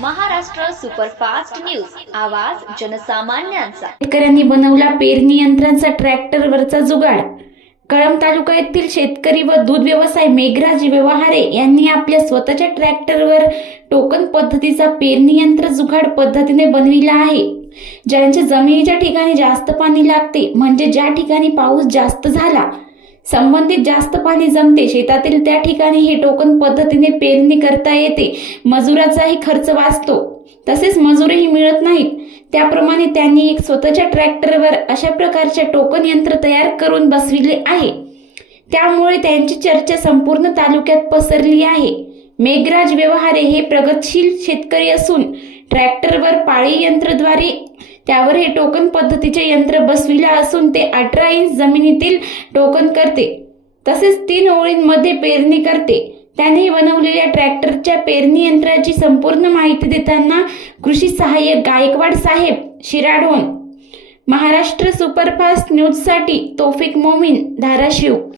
Maharashtra superfast news. आवाज जनसामान्यांचा. शेतकऱ्यांनी बनवला पेरणी यंत्रांचा ट्रॅक्टरवरचा जुगाड. कळंब तालुका येथील शेतकरी व दूध व्यवसाय मेघराज व्यवहारे यांनी आपल्या स्वतःच्या ट्रॅक्टरवर टोकन पद्धतीचा पेरणी यंत्र जुगाड पद्धतीने बनविला आहे. ज्यांच्या जमिनीच्या ठिकाणी जास्त पाणी लागते म्हणजे ज्या ठिकाणी पाऊस जास्त झाला संबंधित जास्त पाणी जमते. शेतातील त्या ठिकाणी हे टोकन पद्धतीने पेरणी करता येते. मजुराचाही खर्च वाचतो. तसेच मजुरही मिळत नाहीत. त्याप्रमाणे त्यांनी एक स्वतःच्या ट्रॅक्टरवर अशा प्रकारचे टोकन यंत्र तयार करून बसविले आहे. त्यामुळे त्यांची चर्चा संपूर्ण तालुक्यात पसरली आहे. मेघराज व्यवहारे हे प्रगतशील शेतकरी असून ट्रॅक्टरवर पाळी यंत्रद्वारे त्यावर हे टोकन पद्धतीचे यंत्र बसविले असून ते अठरा इंच जमिनीतील टोकन करते. तसेच तीन ओळींमध्ये पेरणी करते. त्याने बनवलेल्या ट्रॅक्टरच्या पेरणी यंत्राची संपूर्ण माहिती देताना कृषी सहाय्यक गायकवाड साहेब शिराढोण. महाराष्ट्र सुपरफास्ट न्यूजसाठी तोफिक मोमीन धाराशिव.